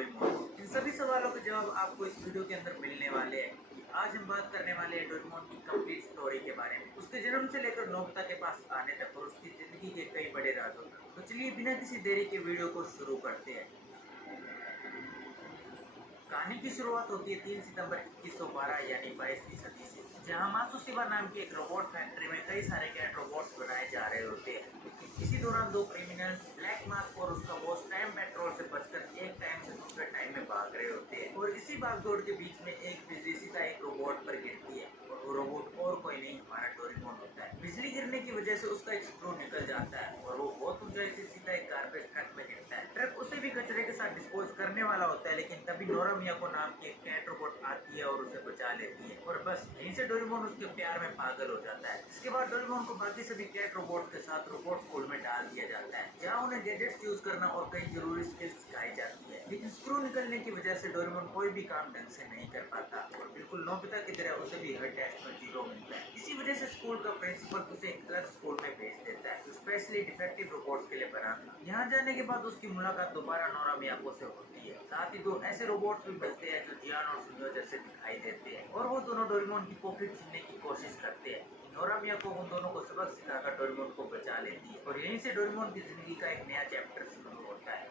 Doraemon. इन सभी सवालों के जवाब आपको इस वीडियो के अंदर मिलने वाले हैं। आज हम बात करने वाले हैं डोरेमोन की कंप्लीट स्टोरी के बारे में, उसके जन्म से लेकर नोबिता के पास आने तक और उसकी जिंदगी के कई बड़े राजों तक। तो चलिए बिना किसी देरी के वीडियो को शुरू करते हैं। कहानी की शुरुआत होती है 3 सितंबर 2112 यानी 22वीं सदी से, जहां मात्सुशिबा नाम की एक रोबोट फैक्ट्री में कई सारे कैट रोबोट्स बनाए जा रहे होते हैं। इसी दौरान दो क्रिमिनल ब्लैक मास्क और उसका बॉस टाइम पेट्रोल से बचकर एक टाइम से दूसरे टाइम में भाग रहे होते हैं और इसी भागदौड़ के बीच में एक बिजली सीधा एक रोबोट पर गिरती है और वो रोबोट और कोई नहीं हमारा डोरेमोन होता है। बिजली गिरने की वजह से उसका एक स्क्रू निकल जाता है और वो बहुत ऊंचाई से सीधा एक गार्बेज ट्रक में गिरता है। ट्रक उसे भी कचरे के साथ डिस्पोज करने वाला होता है, लेकिन तभी नोरा मियाको नाम की एक कैट रोबोट आती है और उसे बचा लेती है और बस यहीं से डोरेमोन उसके प्यार में पागल हो जाता है। इसके बाद डोरेमोन को बाकी सभी कैट रोबोट के साथ रोबोट स्कूल में डाल दिया जाता है, जहाँ उन्हें गैजेट्स यूज करना और कई जरूरी स्किल्स सिखाई जाती है। लेकिन स्क्रू निकलने की वजह से डोरेमोन कोई भी काम ढंग से नहीं कर पाता और बिल्कुल नोबिता की तरह उसे भी हर टेस्ट में 0 मिलता है। इसी वजह से स्कूल का प्रिंसिपल उसे एक अलग स्कूल में भेज देता है जो स्पेशली डिफेक्टिव रोबोट्स के लिए बना था। यहाँ जाने के बाद उसकी मुलाकात दोबारा नोरा मियाको से होती है। साथ ही दो ऐसे रोबोट्स भी मिलते हैं जो जियान और सुनियो जैसे दिखाई देते हैं और वो दोनों डोरेमोन की पॉकेट छीनने की कोशिश करते हैं। नोरा मियाको उन दोनों को सबक सिखाकर डोरेमोन को बचा लेती है और यहीं से डोरेमोन की जिंदगी का एक नया चैप्टर शुरू होता है।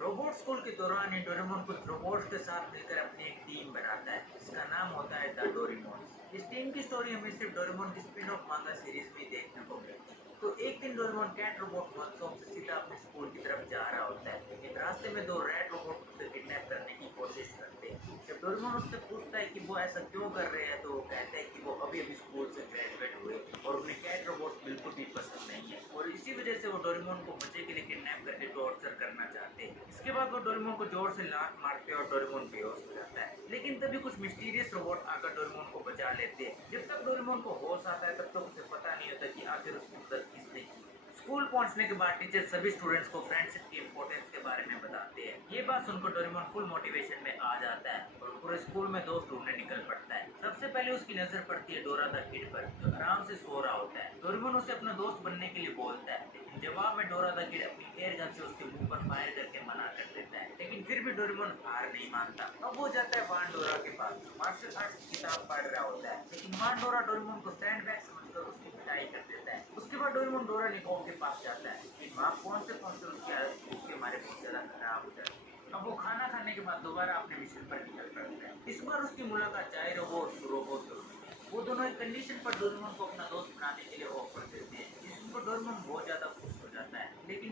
रोबोट स्कूल के दौरान ही डोरेमोन कुछ रोबोट्स के साथ मिलकर अपनी एक टीम बनाता है जिसका नाम होता है द डोरेमोन्स। इस टीम की स्टोरी हमें सिर्फ डोरेमोन की स्पिन ऑफ मांगा सीरीज में देखने को मिलती है। तो एक दिन डोरेमोन कैट रोबोट महोत्सव से सीधा अपने स्कूल की तरफ जा रहा होता है, लेकिन रास्ते में दो रैट रोबोट उसे किडनैप करने की कोशिश करते हैं। जब डोरेमोन उससे पूछता है कि वो ऐसा क्यों कर रहे हैं तो वो कहते हैं कि वो अभी अभी स्कूल से ग्रेजुएट हुए और उन्हें कैट रोबोट बिल्कुल भी पसंद नहीं है और इसी वजह से वो डोरेमोन को मजे के लिए किडनैप करके टॉर्चर करना चाहते हैं। इसके बाद वो डोरेमोन को जोर से लात मारते हैं और डोरेमोन बेहोश हो जाता है, लेकिन तभी कुछ मिस्टीरियस रोबोट आकर डोरेमोन को बचा लेते हैं। जब तक डोरेमोन को होश आता है तब तक उसे पता नहीं होता कि आखिर उसकी मदद किसने की। स्कूल पहुंचने के बाद टीचर सभी स्टूडेंट्स को फ्रेंडशिप की इम्पोर्टेंस के बारे में बताते हैं। ये बात सुनकर डोरेमोन फुल मोटिवेशन में आ जाता है और पूरे स्कूल में दोस्त ढूंढने निकल पड़ता है। सबसे पहले उसकी नजर पड़ती है डोरा द किड पर, जो आराम से सो रहा होता है। डोरेमोन उसे अपना दोस्त बनने के लिए बोलता है, लेकिन जवाब में डोरा द किड अपनी एयर गन से उसके मुंह पर फायर करके मना कर देता है। लेकिन फिर भी डोरेमोन हार नहीं मानता। अब वो जाता है वान डोरा के पास, जो मार्शल आर्ट्स की किताब पढ़ रहा होता है, लेकिन वान डोरा डोरेमोन को सैंडबैग समझकर उसकी पिटाई कर देता है। उसके बाद डोरेमोन डोरा निको के पास जाता है, लेकिन वहाँ पहुंचते उसकी हालत भूख के मारे बहुत ज्यादा खराब हो जाती है। अब वो खाना खाने के बाद दोबारा अपने मिशन पर निकल पड़ता है। इस बार उसकी मुलाकात जाए रोबोट से होती है। वो दोनों एक कंडीशन पर डोरेमोन को अपना दोस्त बनाने के लिए ऑफर देते हैं, जिसको डोरेमोन बहुत ज्यादा खुश हो जाता है। लेकिन